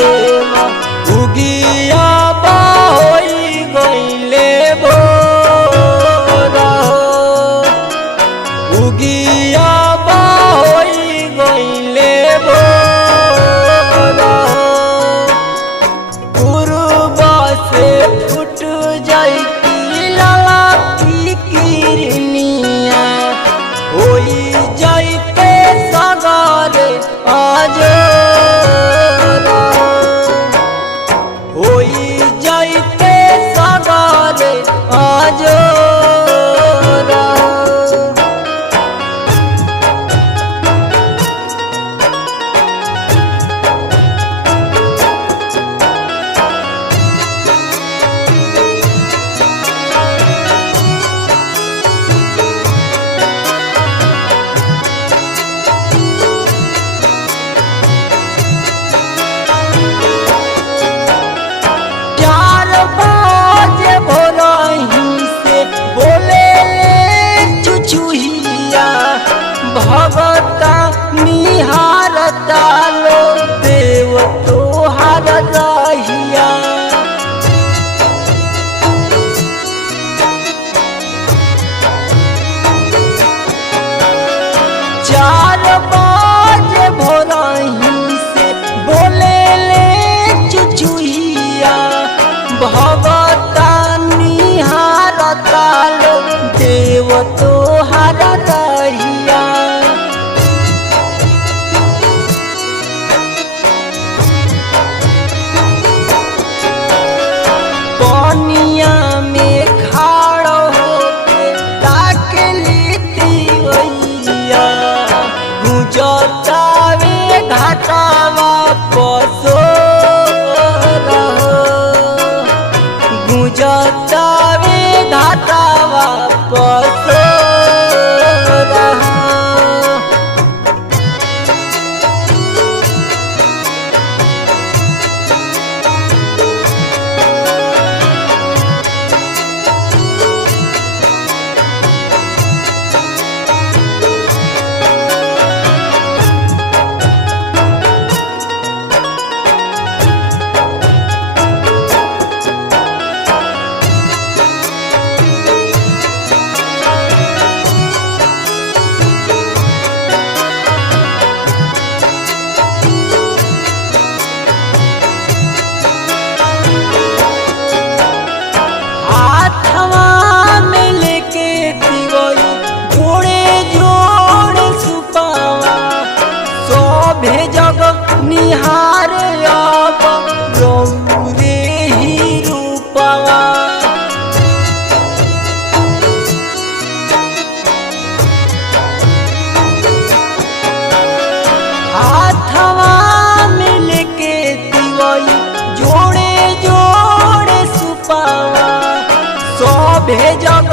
देव उगिया होई गईले भोर उगिया होई गईले भोर पूर्व से फुट जाती लाला की किरनिया होई जाते सगारे आज होई जाते सगारे आज भगता निहारता लो देव तोहार रहिया चार बजे भोरही से बोले ले चुचुहिया भगता निहारता लो देव तोहार रहिया पानिया में खाड़ होके ताकली तिवैया गुजतावे घाटावा पसो गुजतावे घाटावा पसो जग निहार अब रौरे ही रूपवा हाथवा में लेके दिवई जोड़े जोड़े सुपावा सभे जग